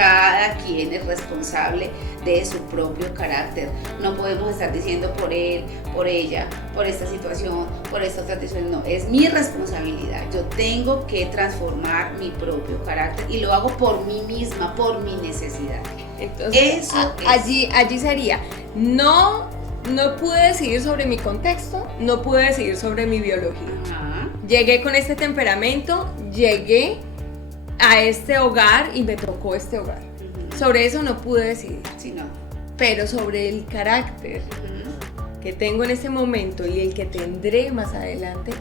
cada quien es responsable de su propio carácter. No podemos estar diciendo por él, por ella, por esta situación, por esta otra situación. No, es mi responsabilidad. Yo tengo que transformar mi propio carácter y lo hago por mí misma, por mi necesidad. Entonces, allí sería, no pude decidir sobre mi contexto, no pude decidir sobre mi biología. Llegué con este temperamento, llegué a este hogar y me tocó este hogar. Sobre eso no pude decidir. Sí, no. Pero sobre el carácter que tengo en este momento y el que tendré más adelante,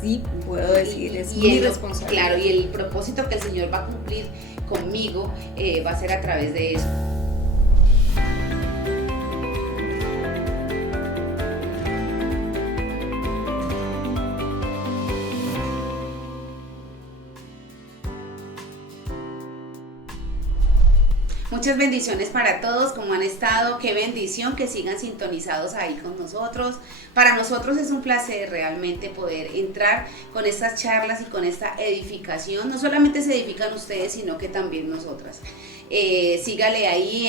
sí puedo decir, es mi responsabilidad. Claro, y el propósito que el Señor va a cumplir conmigo va a ser a través de eso. Muchas bendiciones para todos, como han estado, qué bendición que sigan sintonizados ahí con nosotros. Para nosotros es un placer realmente poder entrar con estas charlas y con esta edificación. No solamente se edifican ustedes, sino que también nosotras. Sígale ahí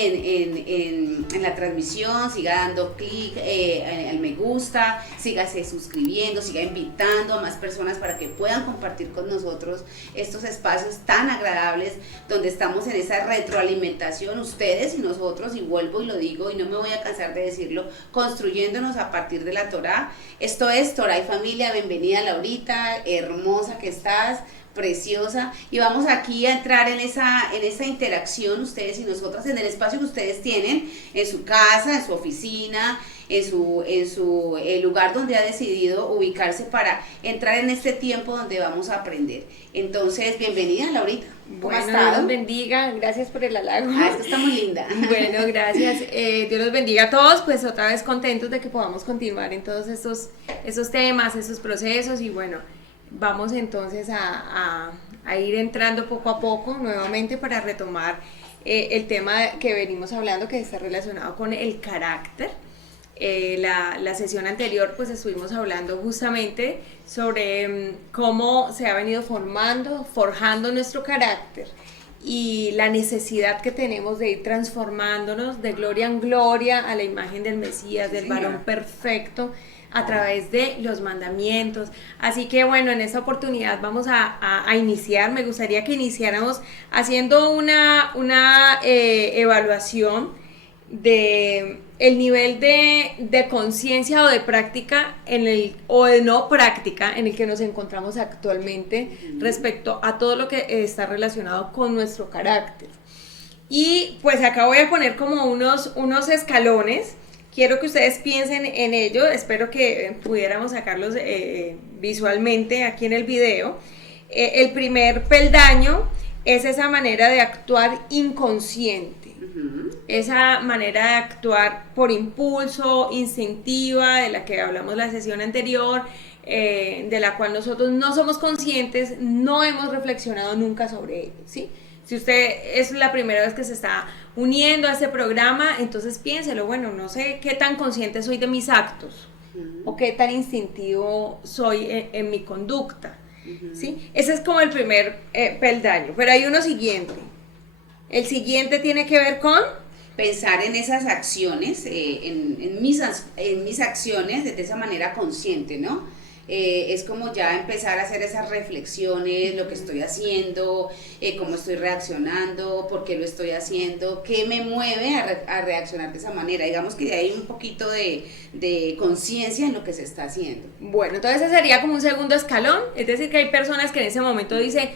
en la transmisión, siga dando clic al me gusta, sígase suscribiendo, siga invitando a más personas para que puedan compartir con nosotros estos espacios tan agradables donde estamos en esa retroalimentación, ustedes y nosotros, y vuelvo y lo digo y no me voy a cansar de decirlo, construyéndonos a partir de la Torá. Esto es Torá y Familia. Bienvenida, Laurita, hermosa que estás, preciosa, y vamos aquí a entrar en esa interacción ustedes y nosotras, en el espacio que ustedes tienen en su casa, en su oficina, en su lugar donde ha decidido ubicarse para entrar en este tiempo donde vamos a aprender. Entonces, bienvenida, Laurita. ¿Cómo has estado? Dios los bendiga, gracias por el halago. Es que está muy linda. Bueno, gracias. Dios los bendiga a todos, pues otra vez contentos de que podamos continuar en todos estos temas, estos procesos, y bueno, vamos entonces a ir entrando poco a poco nuevamente para retomar el tema que venimos hablando, que está relacionado con el carácter. La sesión anterior pues estuvimos hablando justamente sobre cómo se ha venido forjando nuestro carácter y la necesidad que tenemos de ir transformándonos de gloria en gloria a la imagen del Mesías, del varón perfecto, a través de los mandamientos. Así que bueno, en esta oportunidad vamos a iniciar. Me gustaría que iniciáramos haciendo una evaluación de el nivel de conciencia o de práctica o de no práctica en el que nos encontramos actualmente respecto a todo lo que está relacionado con nuestro carácter. Y pues acá voy a poner como unos escalones. Quiero que ustedes piensen en ello, espero que pudiéramos sacarlos visualmente aquí en el video. El primer peldaño es esa manera de actuar inconsciente, esa manera de actuar por impulso, instintiva, de la que hablamos la sesión anterior, de la cual nosotros no somos conscientes, no hemos reflexionado nunca sobre ello, ¿sí? Si usted es la primera vez que se está uniendo a este programa, entonces piénselo, bueno, no sé qué tan consciente soy de mis actos o qué tan instintivo soy en mi conducta, ¿sí? Ese es como el primer peldaño, pero hay uno siguiente. El siguiente tiene que ver con pensar en esas acciones, en mis acciones de esa manera consciente, ¿no? Es como ya empezar a hacer esas reflexiones, lo que estoy haciendo, cómo estoy reaccionando, por qué lo estoy haciendo, qué me mueve a reaccionar de esa manera. Digamos que hay un poquito de conciencia en lo que se está haciendo. Bueno, entonces ese sería como un segundo escalón, es decir que hay personas que en ese momento dicen,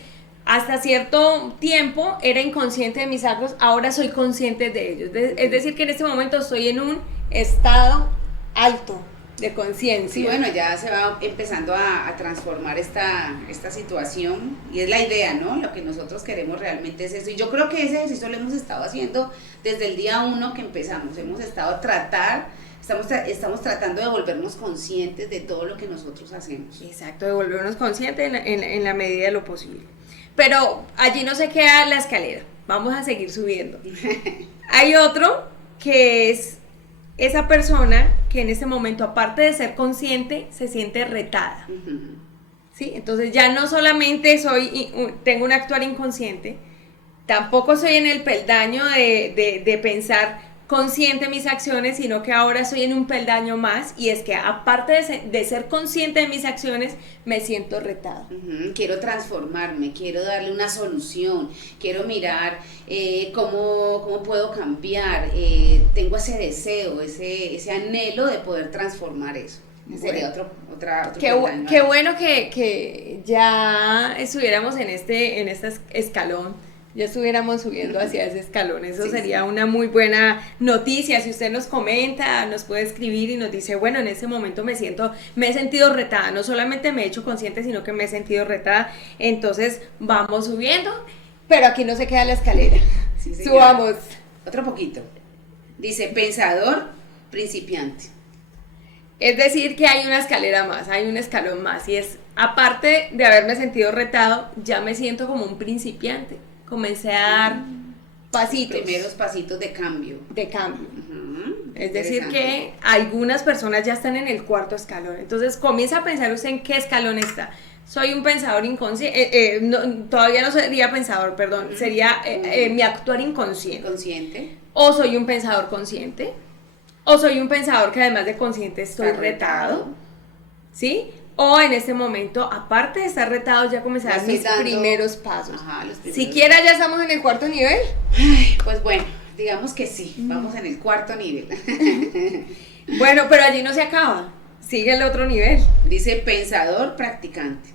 hasta cierto tiempo era inconsciente de mis actos, ahora soy consciente de ellos. Es decir que en este momento estoy en un estado alto de conciencia. Sí, bueno, ya se va empezando a transformar esta situación, y es la idea, ¿no? Lo que nosotros queremos realmente es eso, y yo creo que ese ejercicio lo hemos estado haciendo desde el día 1 que empezamos. Hemos estado estamos tratando de volvernos conscientes de todo lo que nosotros hacemos. Exacto, de volvernos conscientes en la medida de lo posible. Pero allí no se queda la escalera, vamos a seguir subiendo. Hay otro que es esa persona que en ese momento, aparte de ser consciente, se siente retada. ¿Sí? Entonces ya no solamente tengo un actuar inconsciente, tampoco estoy en el peldaño de pensar consciente mis acciones, sino que ahora estoy en un peldaño más, y es que aparte de ser consciente de mis acciones, me siento retado. Quiero transformarme, quiero darle una solución, quiero mirar cómo puedo cambiar, tengo ese deseo, ese anhelo de poder transformar eso. Sería otro qué bueno que ya estuviéramos en este escalón, ya estuviéramos subiendo hacia ese escalón. Eso sería una muy buena noticia. Si usted nos comenta, nos puede escribir y nos dice, bueno, en ese momento me he sentido retada, no solamente me he hecho consciente, sino que me he sentido retada. Entonces vamos subiendo, pero aquí no se queda la escalera. Sí, subamos. Otro poquito. Dice pensador, principiante. Es decir, que hay una escalera más, hay un escalón más, y es, aparte de haberme sentido retado, ya me siento como un principiante. Comencé a dar pasitos. Primeros pasitos de cambio. Es decir, que algunas personas ya están en el cuarto escalón. Entonces comienza a pensar usted en qué escalón está. Soy un pensador inconsciente, todavía no sería pensador, perdón, sería mi actuar inconsciente. O soy un pensador consciente. O soy un pensador que además de consciente estoy retado. ¿Sí? O en este momento, aparte de estar retado, ya comencé a dar mis primeros pasos. Siquiera ya estamos en el cuarto nivel. Ay, pues bueno, digamos que sí, vamos en el cuarto nivel. Bueno, pero allí no se acaba, sigue el otro nivel. Dice pensador practicante.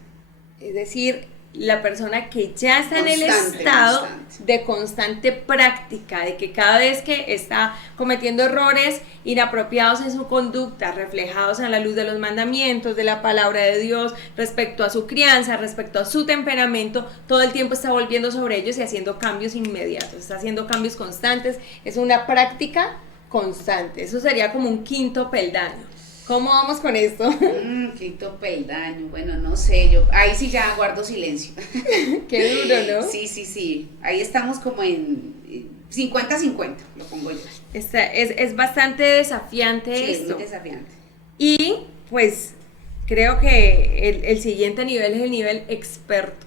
Es decir, la persona que ya está en el estado de constante práctica, de que cada vez que está cometiendo errores inapropiados en su conducta, reflejados en la luz de los mandamientos, de la palabra de Dios, respecto a su crianza, respecto a su temperamento, todo el tiempo está volviendo sobre ellos y haciendo cambios inmediatos, está haciendo cambios constantes, es una práctica constante. Eso sería como un quinto peldaño. ¿Cómo vamos con esto? Quinto peldaño, bueno, no sé, yo ahí sí ya guardo silencio. Qué duro, ¿no? Sí, ahí estamos como en 50-50, lo pongo yo. Es bastante desafiante esto. Sí, es muy desafiante. Y pues creo que el siguiente nivel es el nivel experto.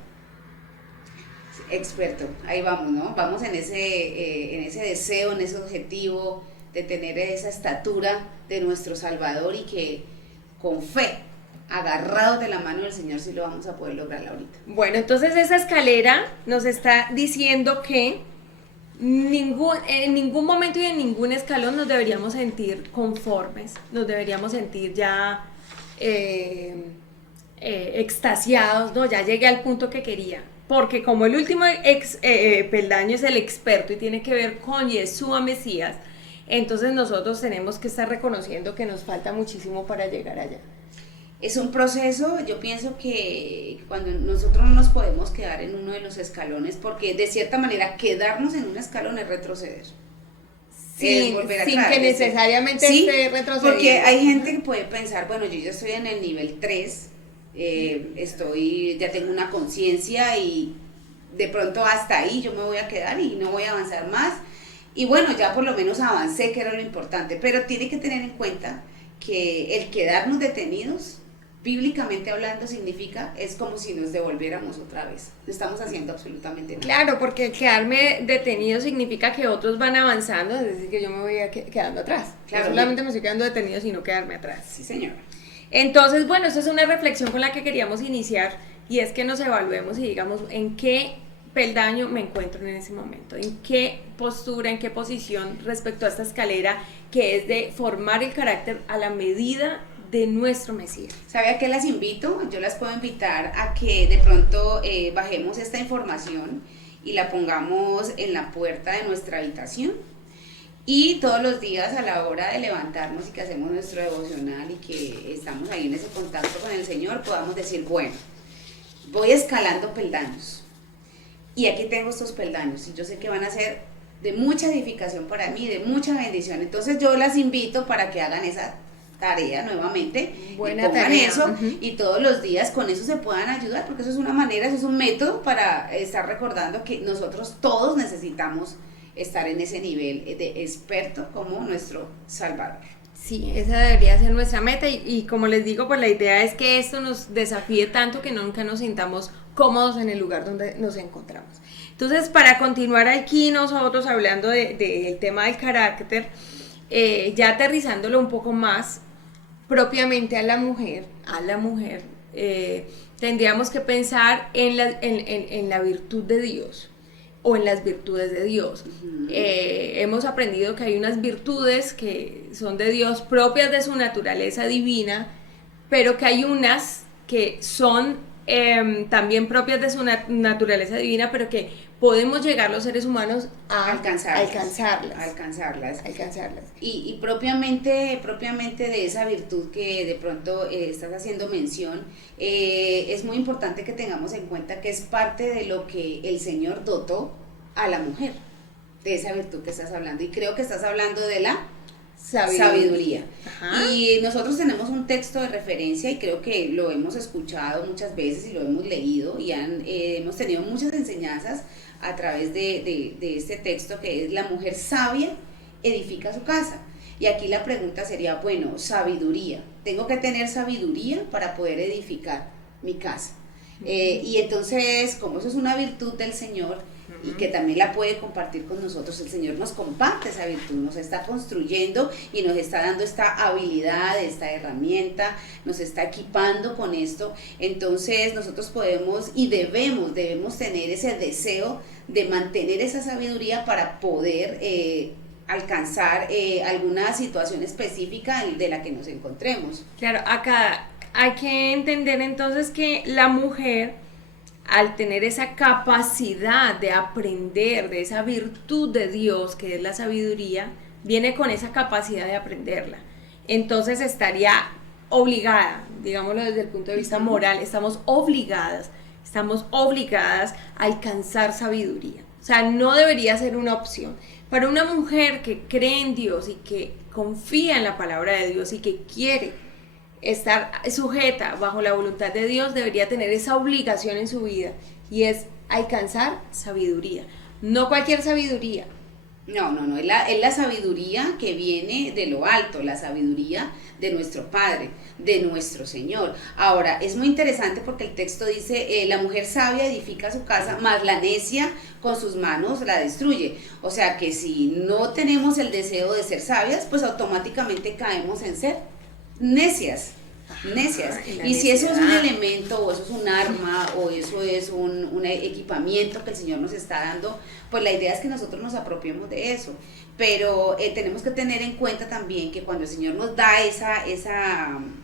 Experto, ahí vamos, ¿no? Vamos en ese deseo, en ese objetivo de tener esa estatura de nuestro Salvador, y que con fe, agarrados de la mano del Señor, sí lo vamos a poder lograr ahorita. Bueno, entonces esa escalera nos está diciendo que en ningún momento y en ningún escalón nos deberíamos sentir conformes, nos deberíamos sentir ya extasiados, ¿no? Ya llegué al punto que quería. Porque como el último peldaño es el experto y tiene que ver con Yeshua Mesías, entonces nosotros tenemos que estar reconociendo que nos falta muchísimo para llegar allá. Es un proceso. Yo pienso que cuando nosotros no nos podemos quedar en uno de los escalones, porque de cierta manera quedarnos en un escalón es retroceder. Sin que necesariamente esté retrocediendo. Porque hay gente que puede pensar, bueno, yo ya estoy en el nivel 3, ya tengo una conciencia y de pronto hasta ahí yo me voy a quedar y no voy a avanzar más. Y bueno, ya por lo menos avancé, que era lo importante, pero tiene que tener en cuenta que el quedarnos detenidos, bíblicamente hablando, es como si nos devolviéramos otra vez. No estamos haciendo absolutamente nada. Claro, porque quedarme detenido significa que otros van avanzando, es decir, que yo me voy quedando atrás. Claro, no solamente me estoy quedando detenido, sino quedarme atrás. Sí, señora. Entonces, bueno, eso es una reflexión con la que queríamos iniciar, y es que nos evaluemos y digamos en qué peldaño me encuentro en ese momento, en qué postura, en qué posición respecto a esta escalera que es de formar el carácter a la medida de nuestro Mesías. ¿Sabe a qué las invito? Yo las puedo invitar a que de pronto bajemos esta información y la pongamos en la puerta de nuestra habitación, y todos los días a la hora de levantarnos y que hacemos nuestro devocional y que estamos ahí en ese contacto con el Señor, podamos decir, bueno, voy escalando peldaños. Y aquí tengo estos peldaños y yo sé que van a ser de mucha edificación para mí, de mucha bendición. Entonces yo las invito para que hagan esa tarea nuevamente. Buena y pongan tarea. Eso, y todos los días con eso se puedan ayudar, porque eso es una manera, eso es un método para estar recordando que nosotros todos necesitamos estar en ese nivel de experto como nuestro Salvador. Sí, esa debería ser nuestra meta, y como les digo, pues la idea es que esto nos desafíe tanto que nunca nos sintamos cómodos en el lugar donde nos encontramos. Entonces, para continuar aquí nosotros hablando del tema del carácter, ya aterrizándolo un poco más propiamente a la mujer, tendríamos que pensar en la virtud de Dios o en las virtudes de Dios. Hemos aprendido que hay unas virtudes que son de Dios, propias de su naturaleza divina, pero que hay unas que son también propias de su naturaleza divina, pero que podemos llegar los seres humanos a alcanzarlas. Y propiamente de esa virtud que de pronto estás haciendo mención, es muy importante que tengamos en cuenta que es parte de lo que el Señor dotó a la mujer, de esa virtud que estás hablando, y creo que estás hablando de la sabiduría. Y nosotros tenemos un texto de referencia y creo que lo hemos escuchado muchas veces y lo hemos leído y hemos tenido muchas enseñanzas a través de este texto, que es: la mujer sabia edifica su casa. Y aquí la pregunta sería, bueno, sabiduría, tengo que tener sabiduría para poder edificar mi casa. Y entonces, como eso es una virtud del Señor y que también la puede compartir con nosotros, el Señor nos comparte esa virtud, nos está construyendo y nos está dando esta habilidad, esta herramienta, nos está equipando con esto. Entonces nosotros podemos y debemos tener ese deseo de mantener esa sabiduría para poder alcanzar alguna situación específica de la que nos encontremos. Claro, acá hay que entender entonces que la mujer, al tener esa capacidad de aprender de esa virtud de Dios que es la sabiduría, viene con esa capacidad de aprenderla. Entonces estaría obligada, digámoslo desde el punto de vista moral, estamos obligadas a alcanzar sabiduría. O sea, no debería ser una opción. Para una mujer que cree en Dios y que confía en la palabra de Dios y que quiere estar sujeta bajo la voluntad de Dios, debería tener esa obligación en su vida, y es alcanzar sabiduría. No cualquier sabiduría. No, es la sabiduría que viene de lo alto, la sabiduría de nuestro Padre, de nuestro Señor. Ahora, es muy interesante porque el texto dice, la mujer sabia edifica su casa, mas la necia con sus manos la destruye. O sea que si no tenemos el deseo de ser sabias, pues automáticamente caemos en ser necias. Y si eso es un elemento, o eso es un arma, o eso es un equipamiento que el Señor nos está dando, pues la idea es que nosotros nos apropiemos de eso. Pero tenemos que tener en cuenta también que cuando el Señor nos da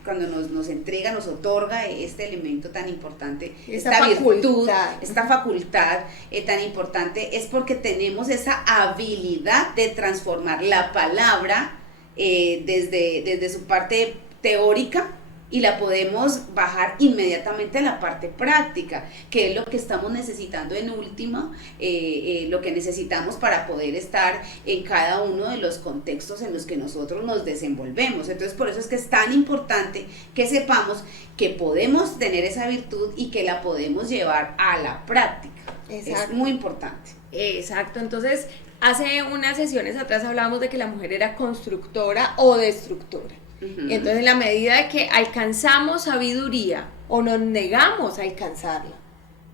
cuando nos entrega, nos otorga este elemento tan importante, esta virtud, esta facultad tan importante, es porque tenemos esa habilidad de transformar la palabra desde su parte teórica, y la podemos bajar inmediatamente a la parte práctica, que es lo que estamos necesitando en última, lo que necesitamos para poder estar en cada uno de los contextos en los que nosotros nos desenvolvemos. Entonces, por eso es que es tan importante que sepamos que podemos tener esa virtud y que la podemos llevar a la práctica. Exacto. Es muy importante. Exacto. Entonces, hace unas sesiones atrás hablábamos de que la mujer era constructora o destructora. Entonces, en la medida de que alcanzamos sabiduría o nos negamos a alcanzarla,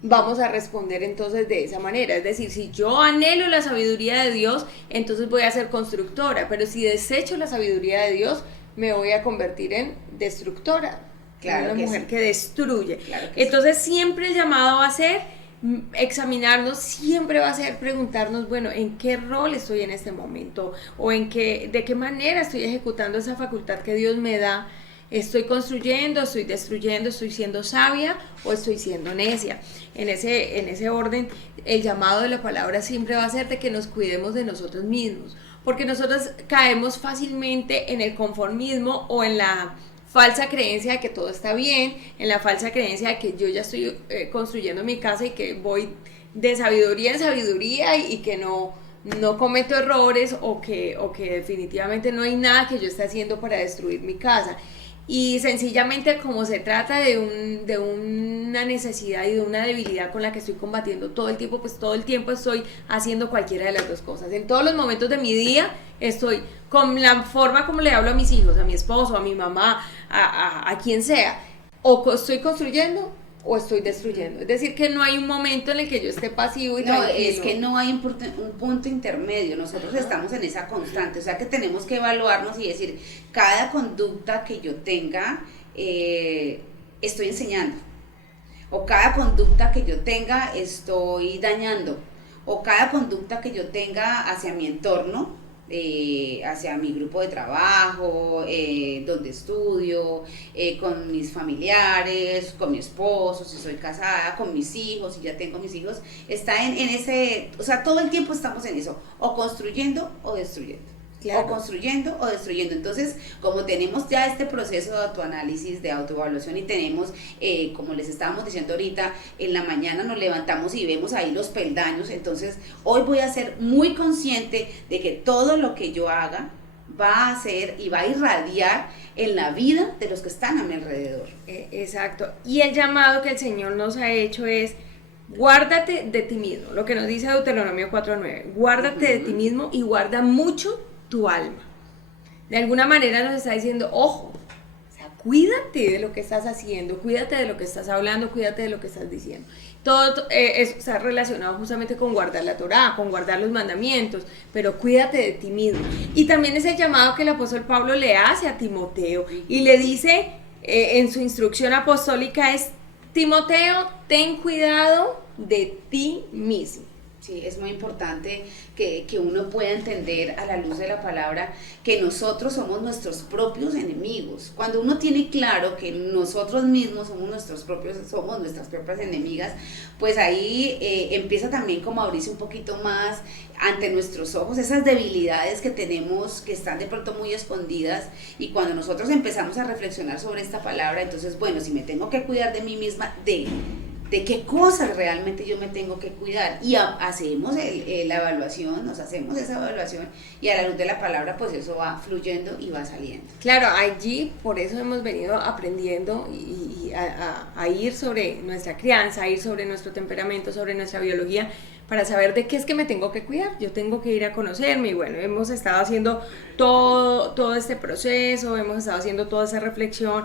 vamos a responder entonces de esa manera. Es decir, si yo anhelo la sabiduría de Dios, entonces voy a ser constructora, pero si desecho la sabiduría de Dios, me voy a convertir en destructora. Claro, una mujer que destruye. Claro que entonces, siempre el llamado va a ser examinarnos, siempre va a ser preguntarnos, bueno, ¿en qué rol estoy en este momento? O de qué manera estoy ejecutando esa facultad que Dios me da. ¿Estoy construyendo, estoy destruyendo, estoy siendo sabia o estoy siendo necia? En ese orden, el llamado de la palabra siempre va a ser de que nos cuidemos de nosotros mismos, porque nosotros caemos fácilmente en el conformismo o en la falsa creencia de que todo está bien, en la falsa creencia de que yo ya estoy construyendo mi casa y que voy de sabiduría en sabiduría y que no cometo errores o que definitivamente no hay nada que yo esté haciendo para destruir mi casa. Y sencillamente, como se trata de una necesidad y de una debilidad con la que estoy combatiendo todo el tiempo, pues todo el tiempo estoy haciendo cualquiera de las dos cosas. En todos los momentos de mi día estoy con la forma como le hablo a mis hijos, a mi esposo, a mi mamá, a quien sea. O estoy construyendo o estoy destruyendo. Es decir, que no hay un momento en el que yo esté pasivo y no, tranquilo. es que no hay un punto intermedio, nosotros estamos en esa constante, o sea que tenemos que evaluarnos y decir, cada conducta que yo tenga, estoy enseñando, o cada conducta que yo tenga, estoy dañando, o cada conducta que yo tenga hacia mi entorno, hacia mi grupo de trabajo, donde estudio, con mis familiares, con mi esposo, si soy casada, con mis hijos, si ya tengo mis hijos, está en ese, o sea, todo el tiempo estamos en eso, o construyendo o destruyendo. Claro. O construyendo o destruyendo. Entonces, como tenemos ya este proceso de autoanálisis, de autoevaluación y tenemos, como les estábamos diciendo ahorita, en la mañana nos levantamos y vemos ahí los peldaños, entonces hoy voy a ser muy consciente de que todo lo que yo haga va a ser y va a irradiar en la vida de los que están a mi alrededor. Exacto. Y el llamado que el Señor nos ha hecho es: guárdate de ti mismo, lo que nos dice Deuteronomio 4:9, guárdate de ti mismo y guarda mucho tu alma. De alguna manera nos está diciendo, ojo, o sea, cuídate de lo que estás haciendo, cuídate de lo que estás hablando, cuídate de lo que estás diciendo. Todo eso está relacionado justamente con guardar la Torá, con guardar los mandamientos, pero cuídate de ti mismo. Y también es el llamado que el apóstol Pablo le hace a Timoteo y le dice en su instrucción apostólica es: Timoteo, ten cuidado de ti mismo. Sí, es muy importante que uno pueda entender a la luz de la palabra que nosotros somos nuestros propios enemigos. Cuando uno tiene claro que nosotros mismos somos nuestras propias enemigas, pues ahí empieza también como a abrirse un poquito más ante nuestros ojos esas debilidades que tenemos, que están de pronto muy escondidas, y cuando nosotros empezamos a reflexionar sobre esta palabra, entonces, bueno, si me tengo que cuidar de mí misma, de qué cosas realmente yo me tengo que cuidar, y hacemos la evaluación, nos hacemos esa evaluación, y a la luz de la palabra pues eso va fluyendo y va saliendo. Claro, allí por eso hemos venido aprendiendo y a ir sobre nuestra crianza, a ir sobre nuestro temperamento, sobre nuestra biología, para saber de qué es que me tengo que cuidar. Yo tengo que ir a conocerme, y bueno, hemos estado haciendo todo este proceso, hemos estado haciendo toda esa reflexión.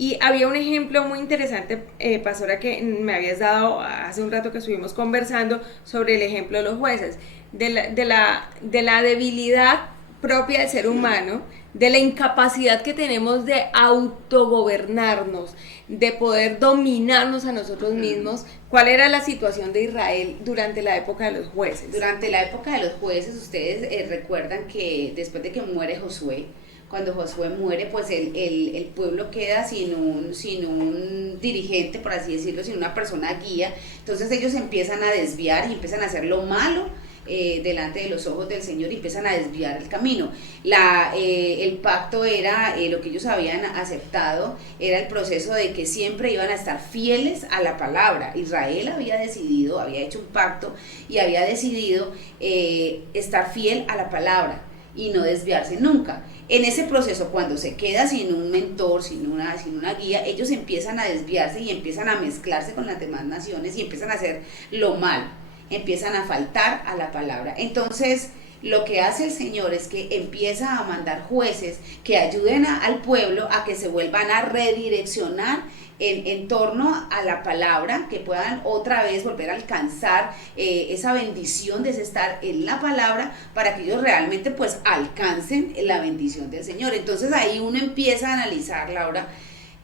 Y había un ejemplo muy interesante, pastora, que me habías dado hace un rato que estuvimos conversando sobre el ejemplo de los jueces, de la debilidad propia del ser humano, de la incapacidad que tenemos de autogobernarnos, de poder dominarnos a nosotros mismos. ¿Cuál era la situación de Israel durante la época de los jueces? Durante la época de los jueces, ustedes recuerdan que después de que muere Josué, cuando Josué muere, pues el pueblo queda sin un dirigente, por así decirlo, sin una persona guía. Entonces ellos empiezan a desviar y empiezan a hacer lo malo delante de los ojos del Señor, y empiezan a desviar el camino. El pacto era, lo que ellos habían aceptado, era el proceso de que siempre iban a estar fieles a la palabra. Israel había hecho un pacto y había decidido estar fiel a la palabra y no desviarse nunca. En ese proceso, cuando se queda sin un mentor, sin una guía, ellos empiezan a desviarse y empiezan a mezclarse con las demás naciones y empiezan a hacer lo malo, empiezan a faltar a la palabra. Entonces, lo que hace el Señor es que empieza a mandar jueces que ayuden al pueblo a que se vuelvan a redireccionar en torno a la palabra, que puedan otra vez volver a alcanzar esa bendición de estar en la palabra, para que ellos realmente pues alcancen la bendición del Señor. Entonces ahí uno empieza a analizar, Laura,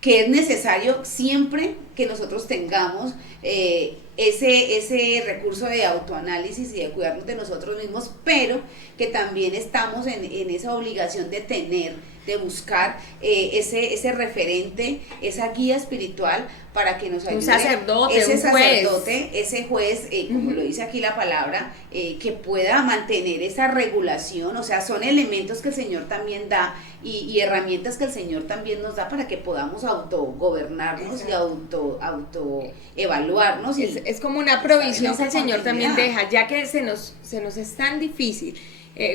que es necesario siempre que nosotros tengamos ese recurso de autoanálisis y de cuidarnos de nosotros mismos, pero que también estamos en esa obligación de buscar ese referente, esa guía espiritual, para que nos ayude. Ese juez, como lo dice aquí la palabra, que pueda mantener esa regulación. O sea, son elementos que el Señor también da y herramientas que el Señor también nos da para que podamos autogobernarnos. Exacto. y autoevaluarnos. Es como una provisión que el Señor también deja, ya que se nos es tan difícil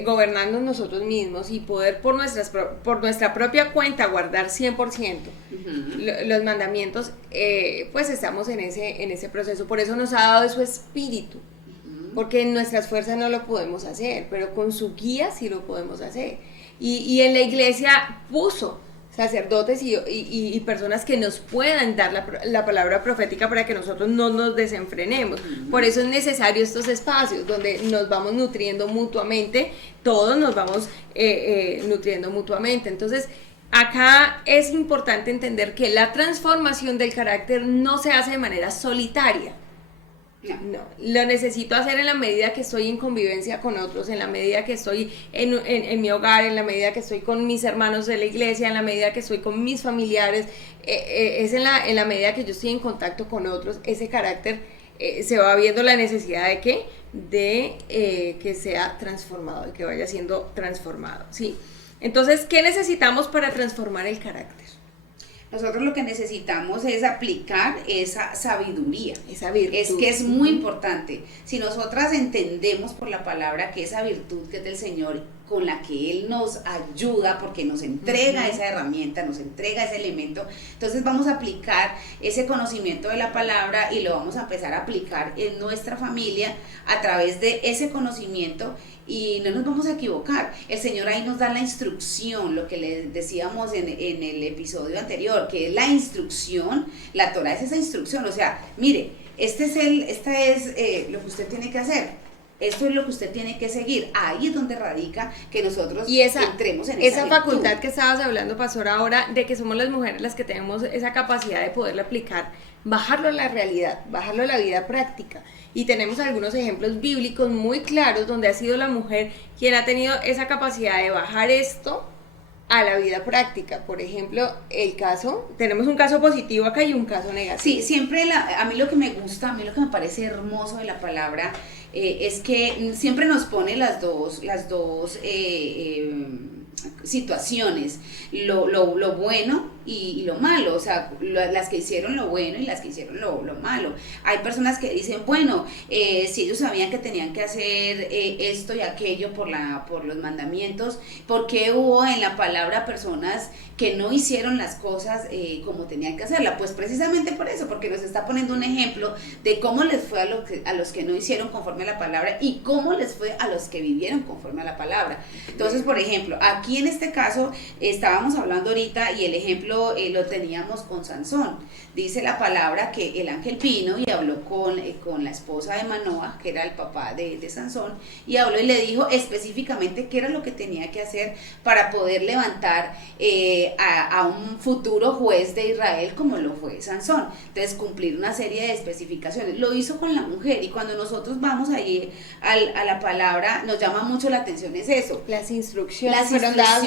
gobernarnos nosotros mismos y poder por nuestra propia cuenta guardar 100% los mandamientos, pues estamos en ese proceso. Por eso nos ha dado de su espíritu, porque en nuestras fuerzas no lo podemos hacer, pero con su guía sí lo podemos hacer. Y en la iglesia puso sacerdotes y personas que nos puedan dar la palabra profética para que nosotros no nos desenfrenemos. Por eso es necesario estos espacios donde nos vamos nutriendo mutuamente, todos nos vamos nutriendo mutuamente. Entonces, acá es importante entender que la transformación del carácter no se hace de manera solitaria. No, lo necesito hacer en la medida que estoy en convivencia con otros, en la medida que estoy en mi hogar, en la medida que estoy con mis hermanos de la iglesia, en la medida que estoy con mis familiares, es en la medida que yo estoy en contacto con otros, ese carácter se va viendo la necesidad de ¿qué? De que sea transformado, de que vaya siendo transformado, ¿sí? Entonces, ¿qué necesitamos para transformar el carácter? Nosotros lo que necesitamos es aplicar esa sabiduría. Esa virtud. Es que es muy importante. Si nosotras entendemos por la palabra que esa virtud que es del Señor, con la que Él nos ayuda, porque nos entrega esa herramienta, nos entrega ese elemento, entonces vamos a aplicar ese conocimiento de la palabra y lo vamos a empezar a aplicar en nuestra familia a través de ese conocimiento. Y no nos vamos a equivocar. El Señor ahí nos da la instrucción, lo que les decíamos en el episodio anterior, que es la instrucción, la Torah es esa instrucción. O sea, mire, esta es lo que usted tiene que hacer. Esto es lo que usted tiene que seguir. Ahí es donde radica que nosotros entremos en esa facultad virtud. Que estabas hablando, pastora, ahora, de que somos las mujeres las que tenemos esa capacidad de poderla aplicar, bajarlo a la realidad, bajarlo a la vida práctica. Y tenemos algunos ejemplos bíblicos muy claros donde ha sido la mujer quien ha tenido esa capacidad de bajar esto a la vida práctica. Por ejemplo, tenemos un caso positivo acá y un caso negativo. Sí, siempre a mí lo que me gusta, a mí lo que me parece hermoso de la palabra es que siempre nos pone las dos situaciones, lo bueno y lo malo, o sea, las que hicieron lo bueno y las que hicieron lo malo. Hay personas que dicen, bueno, si ellos sabían que tenían que hacer esto y aquello por los mandamientos, ¿por qué hubo en la palabra personas que no hicieron las cosas como tenían que hacerla? Pues precisamente por eso, porque nos está poniendo un ejemplo de cómo les fue a los que no hicieron conforme a la palabra y cómo les fue a los que vivieron conforme a la palabra. Entonces, por ejemplo, aquí en este caso estábamos hablando ahorita y el ejemplo lo teníamos con Sansón. Dice la palabra que el ángel vino y habló con la esposa de Manoa, que era el papá de Sansón, y habló y le dijo específicamente qué era lo que tenía que hacer para poder levantar a un futuro juez de Israel como lo fue Sansón. Entonces, cumplir una serie de especificaciones. Lo hizo con la mujer, y cuando nosotros vamos allí a la palabra, nos llama mucho la atención es eso. Las instrucciones fueron dadas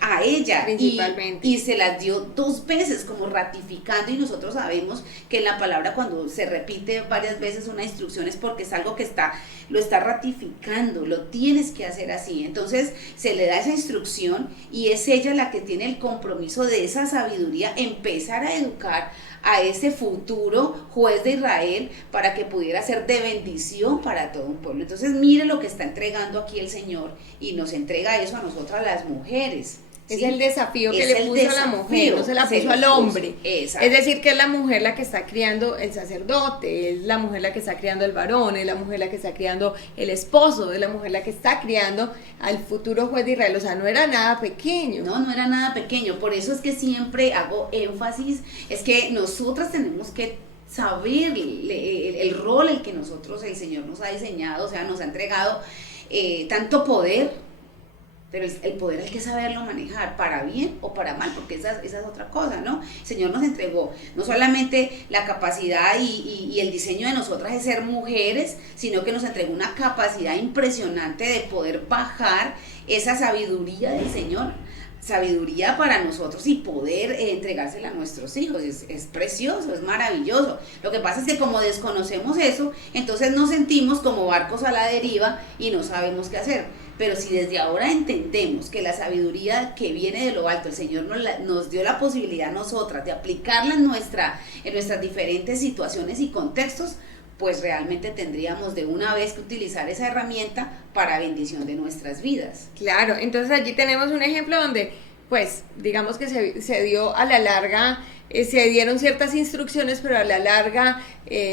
a ella principalmente. Y se las dio 2 veces como ratificando, y nosotros sabemos que en la palabra cuando se repite varias veces una instrucción es porque es algo que lo está ratificando, lo tienes que hacer así. Entonces se le da esa instrucción y es ella la que tiene el compromiso de esa sabiduría, empezar a educar a ese futuro juez de Israel para que pudiera ser de bendición para todo un pueblo. Entonces mire lo que está entregando aquí el Señor, y nos entrega eso a nosotras las mujeres. Es ¿sí? el desafío que le puso a la mujer, no se la puso al hombre. Exacto. Es decir, que es la mujer la que está criando el sacerdote, es la mujer la que está criando el varón, es la mujer la que está criando el esposo, es la mujer la que está criando al futuro juez de Israel. O sea, no era nada pequeño. No era nada pequeño. Por eso es que siempre hago énfasis, es que nosotras tenemos que saber el rol el que el Señor nos ha diseñado, o sea, nos ha entregado tanto poder. Pero el poder hay que saberlo manejar, para bien o para mal, porque esa es otra cosa, ¿no? El Señor nos entregó no solamente la capacidad y el diseño de nosotras de ser mujeres, sino que nos entregó una capacidad impresionante de poder bajar esa sabiduría del Señor, sabiduría para nosotros, y poder entregársela a nuestros hijos. Es precioso, es maravilloso. Lo que pasa es que como desconocemos eso, entonces nos sentimos como barcos a la deriva y no sabemos qué hacer. Pero si desde ahora entendemos que la sabiduría que viene de lo alto, el Señor nos dio la posibilidad a nosotras de aplicarla en nuestras diferentes situaciones y contextos, pues realmente tendríamos de una vez que utilizar esa herramienta para bendición de nuestras vidas. Claro, entonces allí tenemos un ejemplo donde, pues, digamos que se dio a la larga se dieron ciertas instrucciones, pero a la larga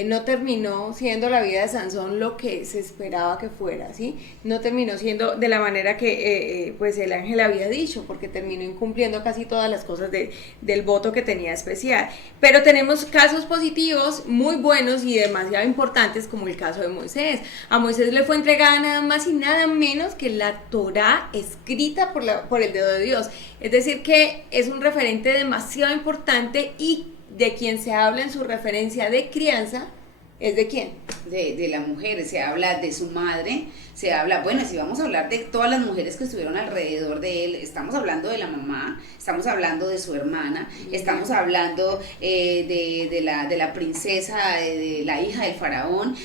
no terminó siendo la vida de Sansón lo que se esperaba que fuera, ¿sí? No terminó siendo de la manera que pues el ángel había dicho, porque terminó incumpliendo casi todas las cosas del voto que tenía especial. Pero tenemos casos positivos muy buenos y demasiado importantes, como el caso de Moisés. A Moisés le fue entregada nada más y nada menos que la Torá escrita por el dedo de Dios. Es decir, que es un referente demasiado importante, y de quien se habla en su referencia de crianza es de quién. De la mujer, se habla de su madre, se habla, bueno, si vamos a hablar de todas las mujeres que estuvieron alrededor de él, estamos hablando de la mamá, estamos hablando de su hermana, estamos hablando de la princesa, de la hija del faraón,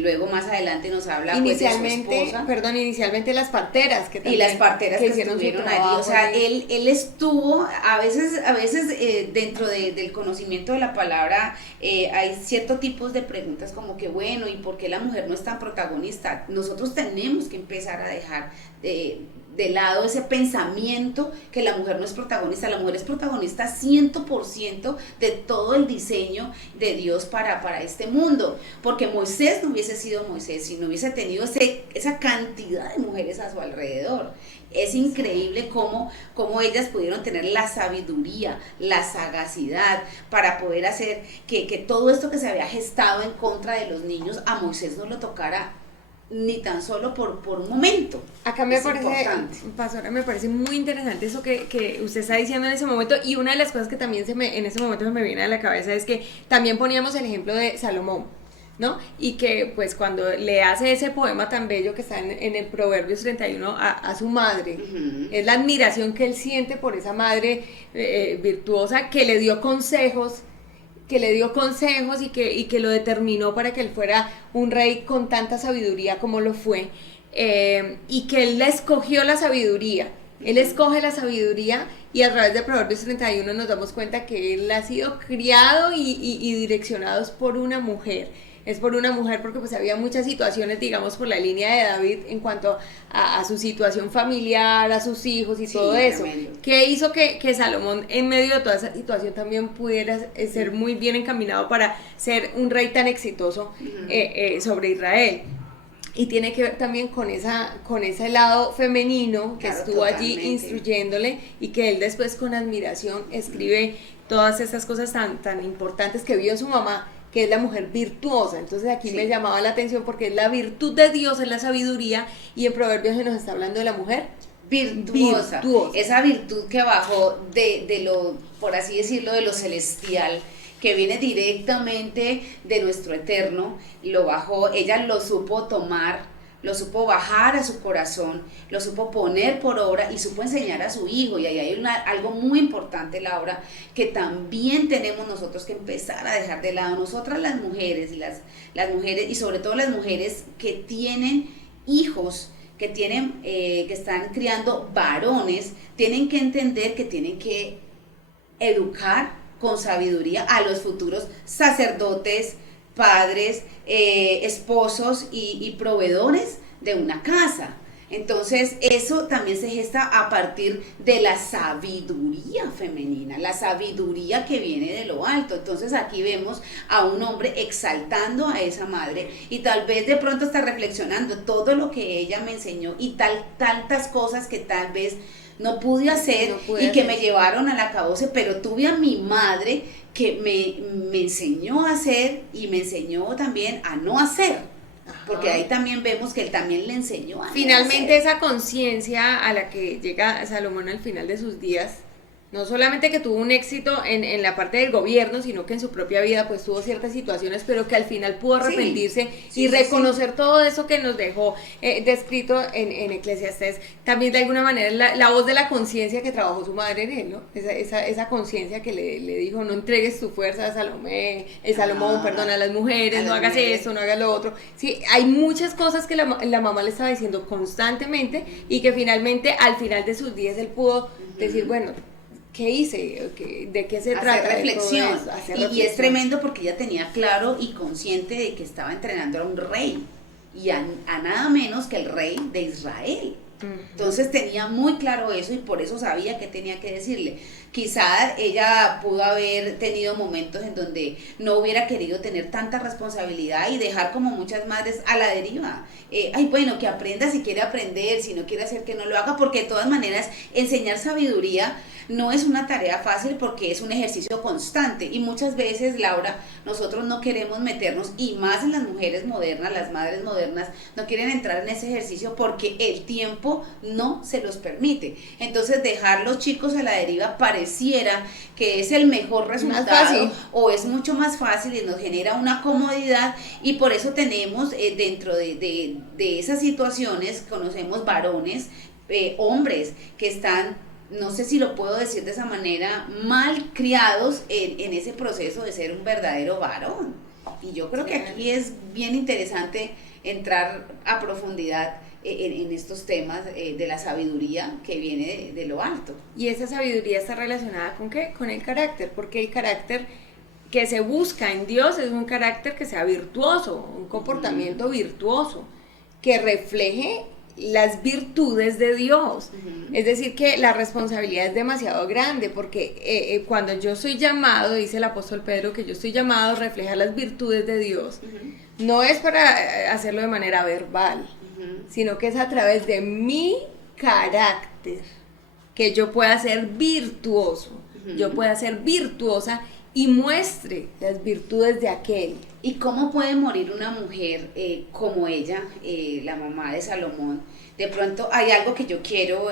luego más adelante nos habla inicialmente, pues, de su esposa. Inicialmente las parteras que también, y las parteras que estuvieron allí, o sea, él estuvo, a veces dentro del conocimiento de la palabra, hay ciertos tipos de preguntas como que, bueno, ¿y por qué la mujer no es tan protagonista? Nosotros tenemos que empezar a dejar de lado ese pensamiento que la mujer no es protagonista. La mujer es protagonista 100% de todo el diseño de Dios para este mundo, porque Moisés no hubiese sido Moisés si no hubiese tenido esa cantidad de mujeres a su alrededor. Es increíble cómo ellas pudieron tener la sabiduría, la sagacidad para poder hacer que todo esto que se había gestado en contra de los niños, a Moisés no lo tocara ni tan solo por un momento. Acá me parece, pastora, me parece muy interesante eso que usted está diciendo en ese momento, y una de las cosas que también en ese momento se me viene a la cabeza es que también poníamos el ejemplo de Salomón, ¿no? Y que pues cuando le hace ese poema tan bello que está en el Proverbios 31 a su madre, es la admiración que él siente por esa madre virtuosa que le dio consejos, y que lo determinó para que él fuera un rey con tanta sabiduría como lo fue, y que él escogió la sabiduría. Él escoge la sabiduría, y a través de Proverbios 31 nos damos cuenta que él ha sido criado y direccionado por una mujer. Es por una mujer, porque pues había muchas situaciones, digamos, por la línea de David en cuanto a su situación familiar, a sus hijos y todo eso. Tremendo. Que hizo que Salomón, en medio de toda esa situación, también pudiera ser muy bien encaminado para ser un rey tan exitoso sobre Israel. Y tiene que ver también con ese lado femenino que estuvo allí instruyéndole, y que él después con admiración escribe todas esas cosas tan importantes que vio en su mamá, que es la mujer virtuosa. Entonces aquí me llamaba la atención, porque es la virtud de Dios, es la sabiduría, y en Proverbios se nos está hablando de la mujer virtuosa. Esa virtud que bajó de lo, por así decirlo, de lo celestial, que viene directamente de nuestro eterno, lo bajó, ella lo supo tomar, lo supo bajar a su corazón, lo supo poner por obra y supo enseñar a su hijo. Y ahí hay algo muy importante, Laura, que también tenemos nosotros que empezar a dejar de lado. Nosotras las mujeres, las mujeres, y sobre todo las mujeres que tienen hijos, que están criando varones, tienen que entender que tienen que educar con sabiduría a los futuros sacerdotes, padres, esposos y proveedores de una casa. Entonces eso también se gesta a partir de la sabiduría femenina, la sabiduría que viene de lo alto. Entonces aquí vemos a un hombre exaltando a esa madre, y tal vez de pronto está reflexionando todo lo que ella me enseñó y tantas cosas que tal vez no pude hacer y que me llevaron al acabose, pero tuve a mi madre que me enseñó a hacer y me enseñó también a no hacer. Porque ahí también vemos que él también le enseñó a finalmente esa conciencia a la que llega Salomón al final de sus días, no solamente que tuvo un éxito en la parte del gobierno, sino que en su propia vida pues tuvo ciertas situaciones, pero que al final pudo arrepentirse y reconocer todo eso que nos dejó descrito en Eclesiastés. También de alguna manera la voz de la conciencia que trabajó su madre en él, ¿no? Esa conciencia que le dijo: no entregues tu fuerza a Salomón, a las mujeres, no hagas esto, no hagas lo otro. Sí, hay muchas cosas que la mamá le estaba diciendo constantemente, y que finalmente al final de sus días él pudo decir, bueno, ¿qué hice? ¿De qué se trata? Hacer reflexión. Y es tremendo, porque ella tenía claro y consciente de que estaba entrenando a un rey, y a nada menos que el rey de Israel. Entonces tenía muy claro eso y por eso sabía que tenía que decirle. Quizá ella pudo haber tenido momentos en donde no hubiera querido tener tanta responsabilidad y dejar como muchas madres a la deriva. Ay, bueno, que aprenda si quiere aprender, si no quiere hacer que no lo haga, porque de todas maneras enseñar sabiduría no es una tarea fácil porque es un ejercicio constante y muchas veces, Laura, nosotros no queremos meternos y más en las mujeres modernas, las madres modernas, no quieren entrar en ese ejercicio porque el tiempo no se los permite. Entonces dejar los chicos a la deriva pareciera que es el mejor resultado o es mucho más fácil y nos genera una comodidad y por eso tenemos dentro de esas situaciones, conocemos varones, hombres que están, no sé si lo puedo decir de esa manera, mal criados en ese proceso de ser un verdadero varón. Y yo creo que aquí es bien interesante entrar a profundidad en estos temas de la sabiduría que viene de lo alto. Y esa sabiduría está relacionada ¿con qué? Con el carácter, porque el carácter que se busca en Dios es un carácter que sea virtuoso, un comportamiento virtuoso, que refleje las virtudes de Dios. Es decir, que la responsabilidad es demasiado grande, porque cuando yo soy llamado, dice el apóstol Pedro, que yo estoy llamado a reflejar las virtudes de Dios, no es para hacerlo de manera verbal, sino que es a través de mi carácter que yo pueda ser virtuoso, yo pueda ser virtuosa y muestre las virtudes de aquel. ¿Y cómo puede morir una mujer como ella, la mamá de Salomón? De pronto hay algo que yo quiero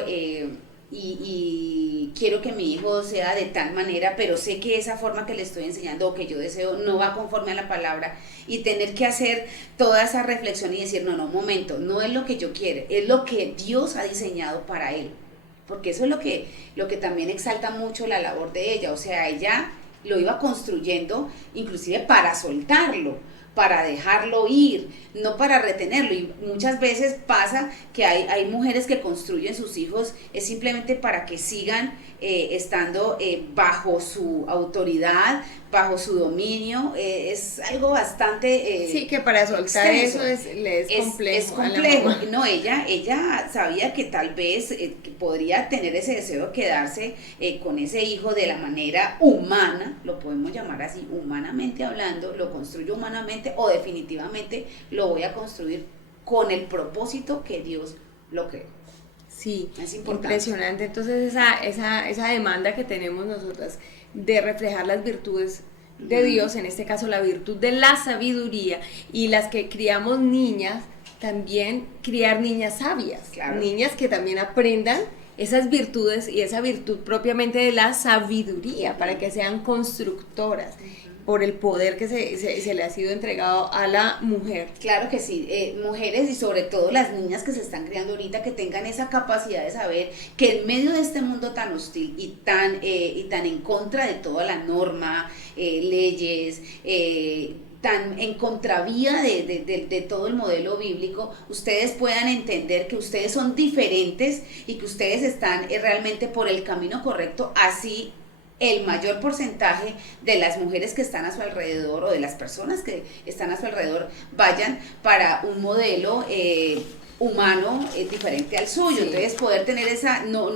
y quiero que mi hijo sea de tal manera, pero sé que esa forma que le estoy enseñando o que yo deseo no va conforme a la palabra y tener que hacer toda esa reflexión y decir, no, un momento, no es lo que yo quiero, es lo que Dios ha diseñado para él. Porque eso es lo que también exalta mucho la labor de ella, o sea, ella lo iba construyendo inclusive para soltarlo, para dejarlo ir, no para retenerlo. Y muchas veces pasa que hay mujeres que construyen sus hijos es simplemente para que sigan estando bajo su autoridad, bajo su dominio. Es algo bastante sí, que para soltar extenso. Eso le es complejo. Es complejo. No, ella sabía que tal vez que podría tener ese deseo de quedarse con ese hijo de la manera humana, lo podemos llamar así, humanamente hablando, lo construyo humanamente o definitivamente lo voy a construir con el propósito que Dios lo creó. Sí, es impresionante. Entonces esa demanda que tenemos nosotras de reflejar las virtudes de Dios, en este caso la virtud de la sabiduría, y las que criamos niñas, también criar niñas sabias, claro. Niñas que también aprendan esas virtudes y esa virtud propiamente de la sabiduría, para que sean constructoras por el poder que se le ha sido entregado a la mujer. Claro que sí, mujeres y sobre todo las niñas que se están criando ahorita, que tengan esa capacidad de saber que en medio de este mundo tan hostil y tan en contra de toda la norma, leyes, tan en contravía de todo el modelo bíblico, ustedes puedan entender que ustedes son diferentes y que ustedes están realmente por el camino correcto, así el mayor porcentaje de las mujeres que están a su alrededor o de las personas que están a su alrededor vayan para un modelo humano diferente al suyo. Sí. Entonces poder tener esa, no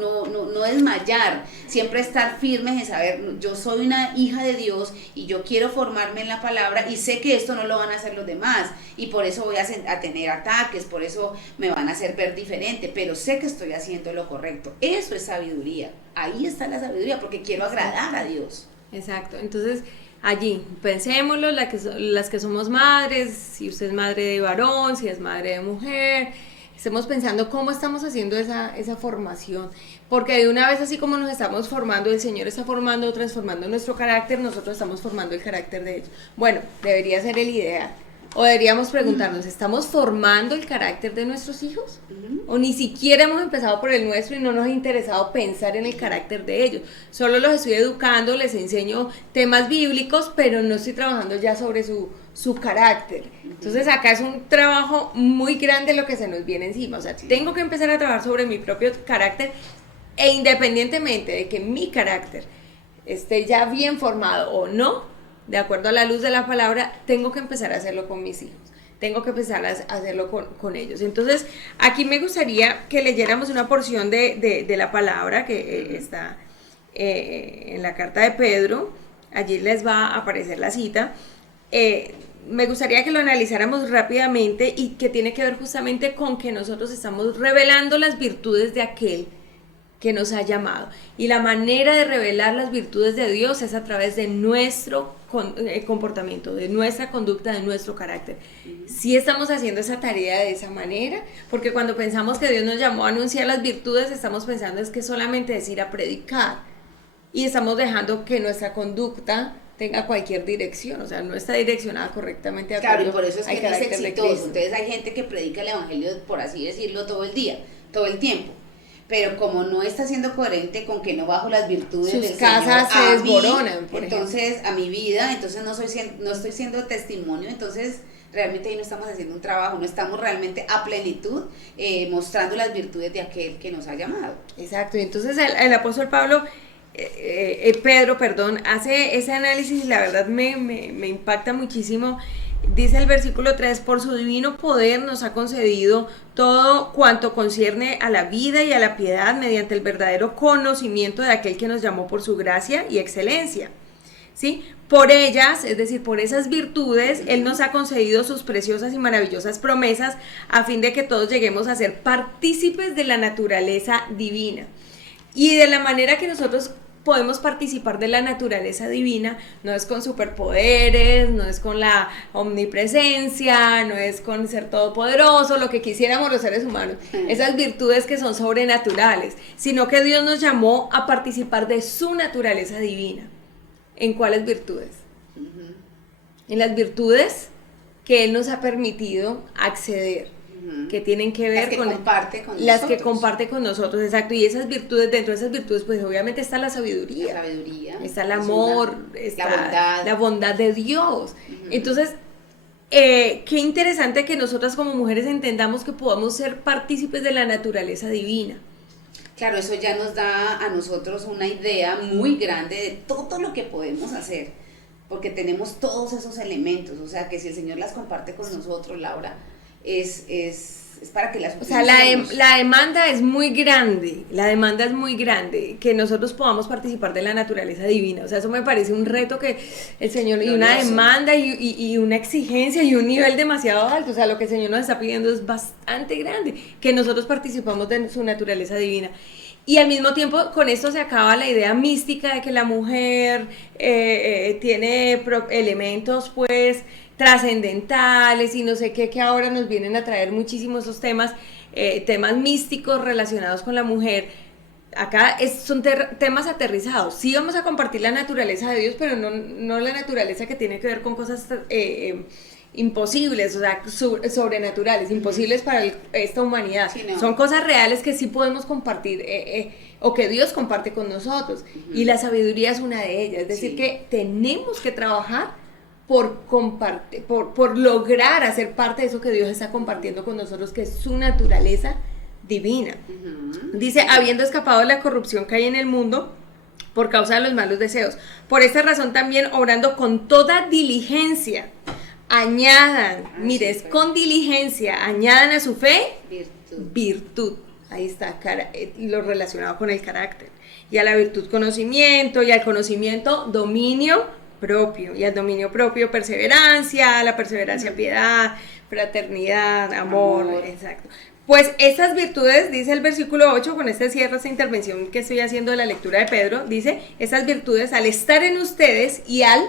desmayar, siempre estar firmes en saber, yo soy una hija de Dios y yo quiero formarme en la palabra y sé que esto no lo van a hacer los demás y por eso voy a tener ataques, por eso me van a hacer ver diferente, pero sé que estoy haciendo lo correcto. Eso es sabiduría, ahí está la sabiduría, porque quiero agradar a Dios. Exacto, entonces allí, pensémoslo, las que somos madres, si usted es madre de varón, si es madre de mujer, estemos pensando cómo estamos haciendo esa formación, porque de una vez así como nos estamos formando, el Señor está formando, transformando nuestro carácter, nosotros estamos formando el carácter de ellos. Bueno, debería ser el ideal. O deberíamos preguntarnos, ¿estamos formando el carácter de nuestros hijos? O ni siquiera hemos empezado por el nuestro y no nos ha interesado pensar en el carácter de ellos. Solo los estoy educando, les enseño temas bíblicos, pero no estoy trabajando ya sobre su carácter. Entonces acá es un trabajo muy grande lo que se nos viene encima. O sea, tengo que empezar a trabajar sobre mi propio carácter e independientemente de que mi carácter esté ya bien formado o no, de acuerdo a la luz de la palabra, tengo que empezar a hacerlo con mis hijos. tengo que empezar a hacerlo con ellos. Entonces, aquí me gustaría que leyéramos una porción de la palabra que está en la carta de Pedro. Allí les va a aparecer la cita. Me gustaría que lo analizáramos rápidamente y que tiene que ver justamente con que nosotros estamos revelando las virtudes de aquel que nos ha llamado. Y la manera de revelar las virtudes de Dios es a través de nuestro comportamiento, de nuestra conducta, de nuestro carácter. Si estamos haciendo esa tarea de esa manera, porque cuando pensamos que Dios nos llamó a anunciar las virtudes, estamos pensando es que solamente es ir a predicar, y estamos dejando que nuestra conducta tenga cualquier dirección, o sea, no está direccionada correctamente a claro, y por eso es que no es exitoso. Entonces hay gente que predica el evangelio, por así decirlo, todo el día, todo el tiempo, pero como no está siendo coherente con que no bajo las virtudes sus del casas Señor, se desboronan, entonces a mi vida, entonces no estoy siendo testimonio, entonces realmente ahí no estamos haciendo un trabajo, no estamos realmente a plenitud mostrando las virtudes de aquel que nos ha llamado. Exacto, y entonces el apóstol Pedro, hace ese análisis y la verdad me impacta muchísimo. Dice el versículo 3, por su divino poder nos ha concedido todo cuanto concierne a la vida y a la piedad mediante el verdadero conocimiento de aquel que nos llamó por su gracia y excelencia. ¿Sí? Por ellas, es decir, por esas virtudes, Él nos ha concedido sus preciosas y maravillosas promesas a fin de que todos lleguemos a ser partícipes de la naturaleza divina. Y de la manera que nosotros podemos participar de la naturaleza divina, no es con superpoderes, no es con la omnipresencia, no es con ser todopoderoso, lo que quisiéramos los seres humanos, esas virtudes que son sobrenaturales, sino que Dios nos llamó a participar de su naturaleza divina. ¿En cuáles virtudes? En las virtudes que Él nos ha permitido acceder, que tienen que ver con las que comparte con nosotros, exacto, y esas virtudes, dentro de esas virtudes, pues obviamente está la sabiduría, está el amor, está la bondad de Dios. Entonces, qué interesante que nosotras como mujeres entendamos que podamos ser partícipes de la naturaleza divina. Claro, eso ya nos da a nosotros una idea muy grande de todo lo que podemos hacer, porque tenemos todos esos elementos, o sea que si el Señor las comparte con nosotros, Laura, es para que las utilicemos. O sea, la demanda es muy grande, que nosotros podamos participar de la naturaleza divina. O sea, eso me parece un reto que el Señor, y una demanda y una exigencia y un nivel demasiado alto. O sea, lo que el Señor nos está pidiendo es bastante grande, que nosotros participamos de su naturaleza divina. Y al mismo tiempo, con esto se acaba la idea mística de que la mujer tiene elementos, pues, trascendentales y no sé qué, que ahora nos vienen a traer muchísimo esos temas, temas místicos relacionados con la mujer. Acá son temas aterrizados. Sí vamos a compartir la naturaleza de Dios, pero no la naturaleza que tiene que ver con cosas imposibles, o sea, sobrenaturales, imposibles para esta humanidad. Sí, no. Son cosas reales que sí podemos compartir, o que Dios comparte con nosotros. Y la sabiduría es una de ellas. Es decir, que tenemos que trabajar por compartir, por lograr hacer parte de eso que Dios está compartiendo con nosotros, que es su naturaleza divina. Dice, habiendo escapado de la corrupción que hay en el mundo por causa de los malos deseos, por esta razón también obrando con toda diligencia, añadan, con diligencia, añadan a su fe virtud. Ahí está, lo relacionado con el carácter. Y a la virtud conocimiento, y al conocimiento dominio propio, y al dominio propio perseverancia, a la perseverancia piedad, fraternidad, amor. Exacto. Pues estas virtudes, dice el versículo 8, con este cierre esta intervención que estoy haciendo de la lectura de Pedro, dice, estas virtudes al estar en ustedes y al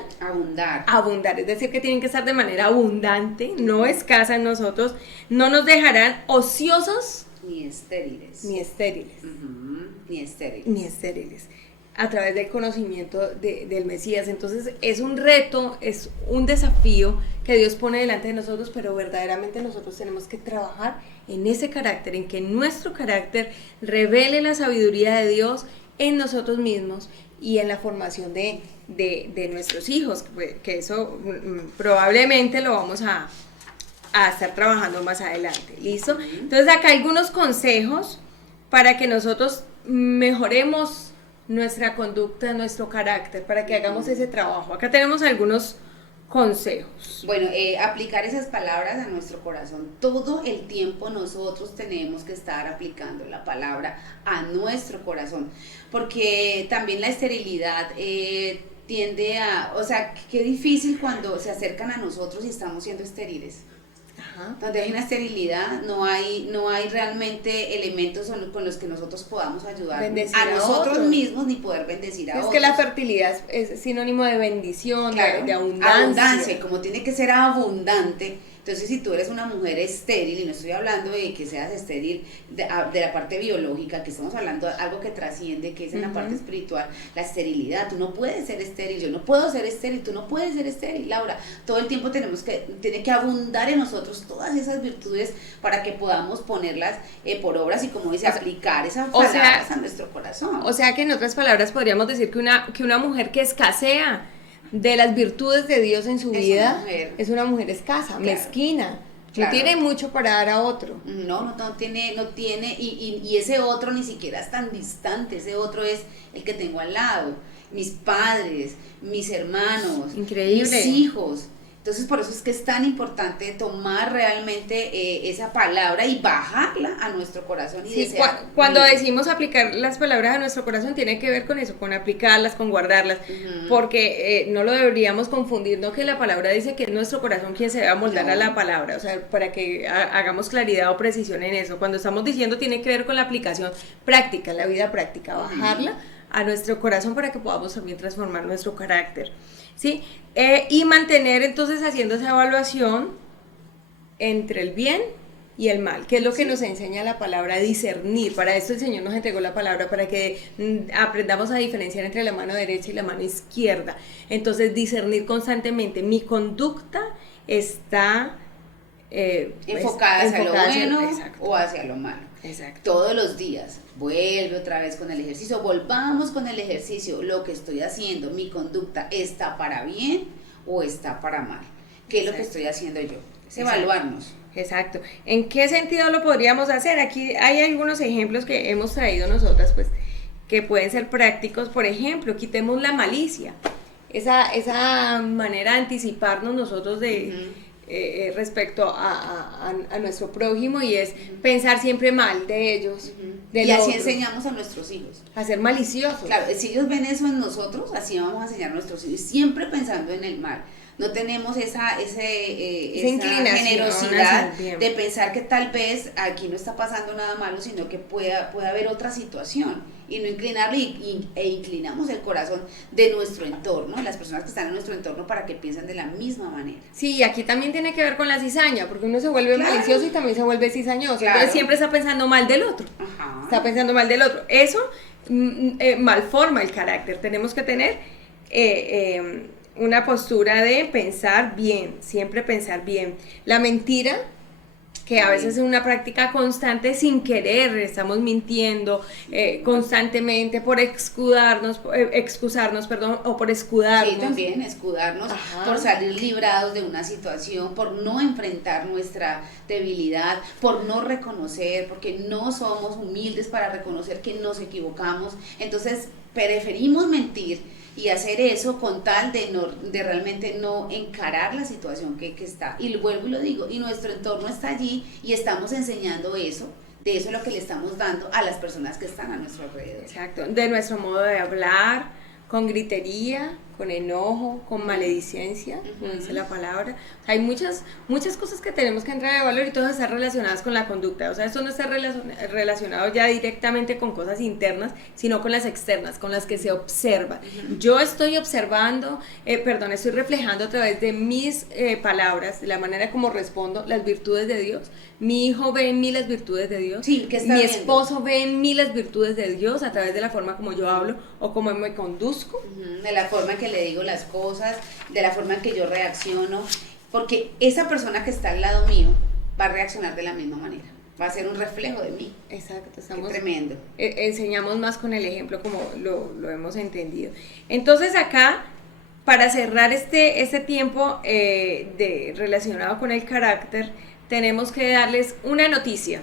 abundar, es decir, que tienen que estar de manera abundante, no escasa en nosotros, no nos dejarán ociosos ni estériles. Ni estériles. A través del conocimiento del Mesías. Entonces es un reto, es un desafío que Dios pone delante de nosotros, pero verdaderamente nosotros tenemos que trabajar en ese carácter, en que nuestro carácter revele la sabiduría de Dios en nosotros mismos y en la formación de nuestros hijos, que eso probablemente lo vamos a estar trabajando más adelante. ¿Listo? Entonces acá hay algunos consejos para que nosotros mejoremos nuestra conducta, nuestro carácter, para que hagamos ese trabajo. Acá tenemos algunos consejos. Bueno, aplicar esas palabras a nuestro corazón. Todo el tiempo nosotros tenemos que estar aplicando la palabra a nuestro corazón, porque también la esterilidad tiende a, o sea, qué difícil cuando se acercan a nosotros y estamos siendo estériles. Ajá. Donde hay una esterilidad, no hay realmente elementos con los que nosotros podamos ayudar Bendecir a nosotros otros. mismos ni poder bendecir a Es otros. que la fertilidad es sinónimo de bendición, Claro, de abundancia. abundancia, y como tiene que ser abundante, entonces si tú eres una mujer estéril, y no estoy hablando de que seas estéril de la parte biológica, que estamos hablando de algo que trasciende, que es en la parte espiritual, la esterilidad. Tú no puedes ser estéril, yo no puedo ser estéril, tú no puedes ser estéril, Laura. Todo el tiempo tiene que abundar en nosotros todas esas virtudes para que podamos ponerlas por obras y, como dice, aplicar esas palabras a nuestro corazón. O sea que en otras palabras podríamos decir que una mujer que escasea de las virtudes de Dios en su vida es una mujer escasa, claro, mezquina, claro, no tiene mucho para dar a otro. No tiene, y ese otro ni siquiera es tan distante, ese otro es el que tengo al lado, mis padres, mis hermanos, increíble, mis hijos. Entonces por eso es que es tan importante tomar realmente esa palabra y bajarla a nuestro corazón y desear. Cuando decimos aplicar las palabras a nuestro corazón tiene que ver con eso, con aplicarlas, con guardarlas, porque no lo deberíamos confundir, no que la palabra dice que es nuestro corazón quien se va a moldar a la palabra, o sea, para que hagamos claridad o precisión en eso. Cuando estamos diciendo tiene que ver con la aplicación práctica, la vida práctica, bajarla a nuestro corazón para que podamos también transformar nuestro carácter. ¿Sí? Y mantener entonces haciendo esa evaluación entre el bien y el mal, que es lo que nos enseña la palabra discernir. Para esto el Señor nos entregó la palabra, para que aprendamos a diferenciar entre la mano derecha y la mano izquierda. Entonces discernir constantemente, mi conducta está enfocada hacia lo bueno exacto, o hacia lo malo. Exacto. Todos los días, vuelve otra vez con el ejercicio, volvamos con el ejercicio, lo que estoy haciendo, mi conducta, ¿está para bien o está para mal? ¿Qué es lo que estoy haciendo yo? Es evaluarnos. Exacto. ¿En qué sentido lo podríamos hacer? Aquí hay algunos ejemplos que hemos traído nosotras, pues, que pueden ser prácticos. Por ejemplo, quitemos la malicia, esa manera de anticiparnos nosotros de... respecto a nuestro prójimo, y es pensar siempre mal de ellos, y así enseñamos a nuestros hijos a ser maliciosos. Claro, si ellos ven eso en nosotros, así vamos a enseñar a nuestros hijos, siempre pensando en el mal. No tenemos esa generosidad de pensar que tal vez aquí no está pasando nada malo, sino que puede haber otra situación, y no inclinarlo, e inclinamos el corazón de nuestro entorno, de las personas que están en nuestro entorno, para que piensen de la misma manera. Sí, y aquí también tiene que ver con la cizaña, porque uno se vuelve malicioso y también se vuelve cizañoso, entonces siempre está pensando mal del otro. Está pensando mal del otro. Eso malforma el carácter. Tenemos que tener una postura de pensar bien, siempre pensar bien. La mentira, que a veces es una práctica constante, sin querer, estamos mintiendo constantemente por excusarnos, o por escudarnos. Sí, también escudarnos, por salir librados de una situación, por no enfrentar nuestra debilidad, por no reconocer, porque no somos humildes para reconocer que nos equivocamos. Entonces preferimos mentir y hacer eso con tal de realmente no encarar la situación que está. Y vuelvo y lo digo, y nuestro entorno está allí, y estamos enseñando eso, de eso es lo que le estamos dando a las personas que están a nuestro alrededor. Exacto, de nuestro modo de hablar, con gritería, con enojo, con maledicencia, como dice la palabra. Hay muchas cosas que tenemos que entrar a valor, y todas están relacionadas con la conducta. O sea, esto no está relacionado ya directamente con cosas internas, sino con las externas, con las que se observa. Yo estoy observando, estoy reflejando a través de mis palabras, de la manera como respondo, las virtudes de Dios. Mi hijo ve en mí las virtudes de Dios. Sí, ¿qué está mi viendo? esposo ve en mí las virtudes de Dios a través de la forma como yo hablo o como me conduzco. De la forma en que le digo las cosas, de la forma en que yo reacciono, porque esa persona que está al lado mío va a reaccionar de la misma manera, va a ser un reflejo de mí. Exacto, Qué tremendo. Enseñamos más con el ejemplo, como lo hemos entendido. Entonces acá, para cerrar este tiempo relacionado con el carácter, tenemos que darles una noticia.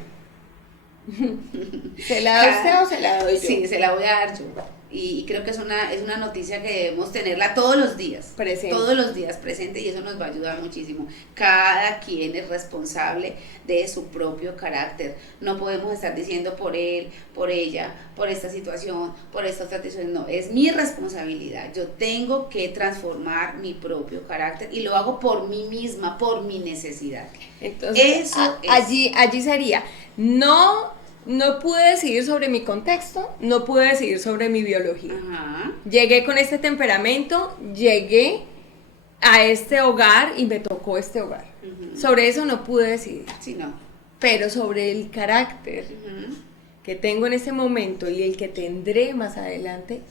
¿Se la da usted o se la doy yo? Sí, se la voy a dar yo. Y creo que es una noticia que debemos tenerla todos los días presente, y eso nos va a ayudar muchísimo. Cada quien es responsable de su propio carácter. No podemos estar diciendo por él, por ella, por esta situación, por esta otra situación. No, es mi responsabilidad. Yo tengo que transformar mi propio carácter y lo hago por mí misma, por mi necesidad. Entonces, allí sería, no pude decidir sobre mi contexto, no pude decidir sobre mi biología. Ajá. Llegué con este temperamento, llegué a este hogar y me tocó este hogar. Uh-huh. Sobre eso no pude decidir. Sí, no. Pero sobre el carácter que tengo en este momento y el que tendré más adelante,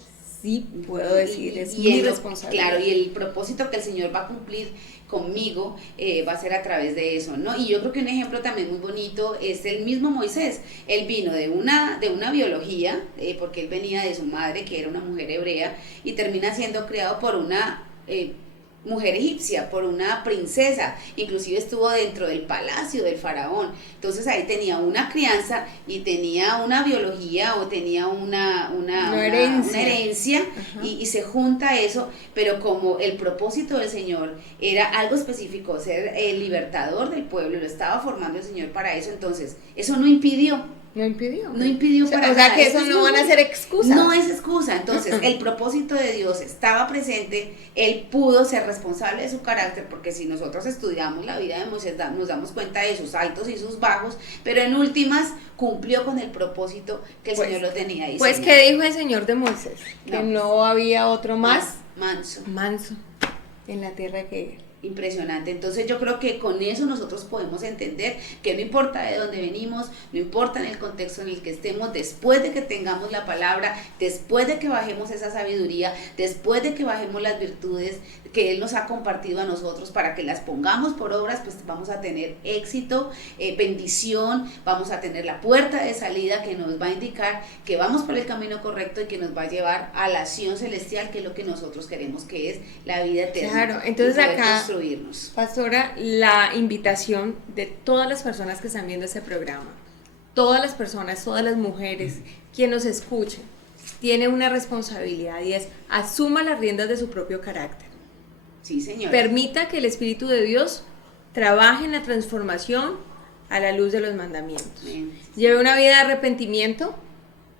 sí puedo decidir, es mi responsabilidad. Claro, y el propósito que el Señor va a cumplir conmigo va a ser a través de eso, ¿no? Y yo creo que un ejemplo también muy bonito es el mismo Moisés. Él vino de una biología, porque él venía de su madre, que era una mujer hebrea, y termina siendo criado por una mujer egipcia, por una princesa, inclusive estuvo dentro del palacio del faraón. Entonces ahí tenía una crianza y tenía una biología, o tenía una herencia y se junta eso, pero como el propósito del Señor era algo específico, ser el libertador del pueblo, lo estaba formando el Señor para eso, entonces eso no impidió para nada. Que eso no van a ser excusas. No es excusa. Entonces, el propósito de Dios estaba presente, él pudo ser responsable de su carácter, porque si nosotros estudiamos la vida de Moisés, nos damos cuenta de sus altos y sus bajos, pero en últimas cumplió con el propósito que el Señor lo tenía diseñado. Pues, ¿qué dijo el Señor de Moisés? Que no había otro más manso en la tierra que él. Impresionante. Entonces yo creo que con eso nosotros podemos entender que no importa de dónde venimos, no importa en el contexto en el que estemos, después de que tengamos la palabra, después de que bajemos esa sabiduría, después de que bajemos las virtudes que Él nos ha compartido a nosotros para que las pongamos por obras, pues vamos a tener éxito, bendición, vamos a tener la puerta de salida que nos va a indicar que vamos por el camino correcto y que nos va a llevar a la acción celestial, que es lo que nosotros queremos, que es la vida eterna. Claro, entonces acá, construirnos. Pastora, la invitación de todas las personas que están viendo este programa, todas las personas, todas las mujeres, quien nos escuche, tiene una responsabilidad, y es: asuma las riendas de su propio carácter. Sí, señora. Permita que el Espíritu de Dios trabaje en la transformación a la luz de los mandamientos. Bien. Lleve una vida de arrepentimiento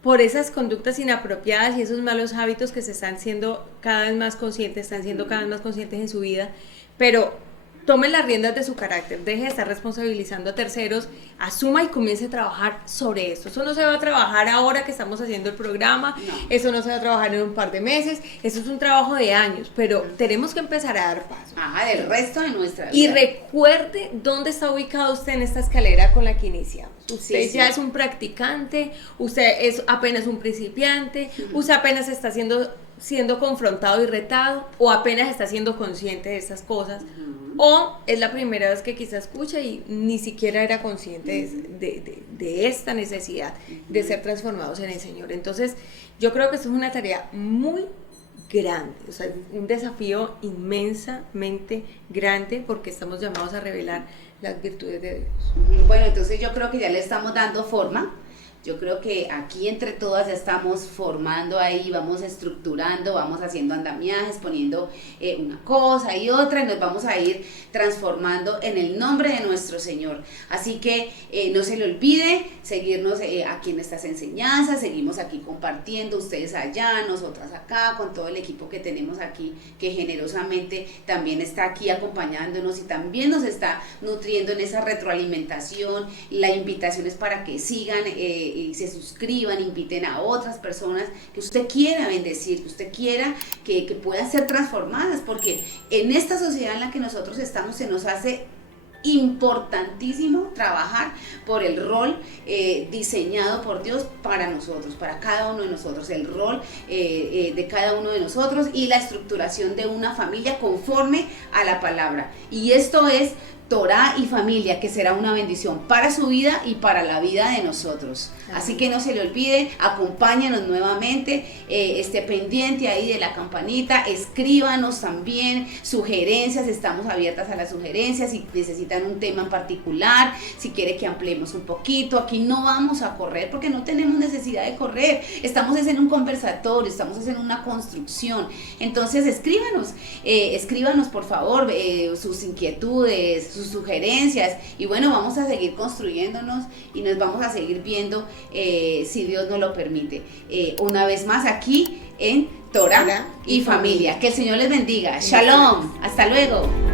por esas conductas inapropiadas y esos malos hábitos que se están siendo cada vez más conscientes, en su vida, pero tome las riendas de su carácter, deje de estar responsabilizando a terceros, asuma y comience a trabajar sobre esto. Eso no se va a trabajar ahora que estamos haciendo el programa, eso no se va a trabajar en un par de meses, eso es un trabajo de años, pero tenemos que empezar a dar paso. Del resto de nuestra vida. Y recuerde dónde está ubicado usted en esta escalera con la que iniciamos. Usted ya es un practicante, usted es apenas un principiante, usted apenas está siendo confrontado y retado, o apenas está siendo consciente de estas cosas, o es la primera vez que quizá escucha y ni siquiera era consciente de esta necesidad de ser transformados en el Señor. Entonces yo creo que esto es una tarea muy grande, o sea, un desafío inmensamente grande, porque estamos llamados a revelar las virtudes de Dios. Bueno, entonces yo creo que ya le estamos dando forma. Yo creo que aquí entre todas ya estamos formando ahí, vamos estructurando, vamos haciendo andamiajes, poniendo una cosa y otra, y nos vamos a ir transformando en el nombre de nuestro Señor. Así que no se le olvide seguirnos aquí en estas enseñanzas, seguimos aquí compartiendo, ustedes allá, nosotras acá, con todo el equipo que tenemos aquí, que generosamente también está aquí acompañándonos y también nos está nutriendo en esa retroalimentación. La invitación es para que sigan y se suscriban, inviten a otras personas que usted quiera bendecir, que usted quiera que puedan ser transformadas, porque en esta sociedad en la que nosotros estamos se nos hace importantísimo trabajar por el rol diseñado por Dios para nosotros, para cada uno de nosotros, el rol de cada uno de nosotros y la estructuración de una familia conforme a la palabra. Y esto es Torá y familia, que será una bendición para su vida y para la vida de nosotros. Así que no se le olvide, acompáñanos nuevamente, esté pendiente ahí de la campanita, escríbanos también sugerencias, estamos abiertas a las sugerencias, si necesitan un tema en particular, si quiere que ampliemos un poquito. Aquí no vamos a correr porque no tenemos necesidad de correr, estamos en un conversatorio, estamos en una construcción. Entonces escríbanos por favor sus inquietudes, sus sugerencias, y bueno, vamos a seguir construyéndonos y nos vamos a seguir viendo si Dios nos lo permite. Una vez más aquí en Torá y Familia. Que el Señor les bendiga. Shalom. Hasta luego.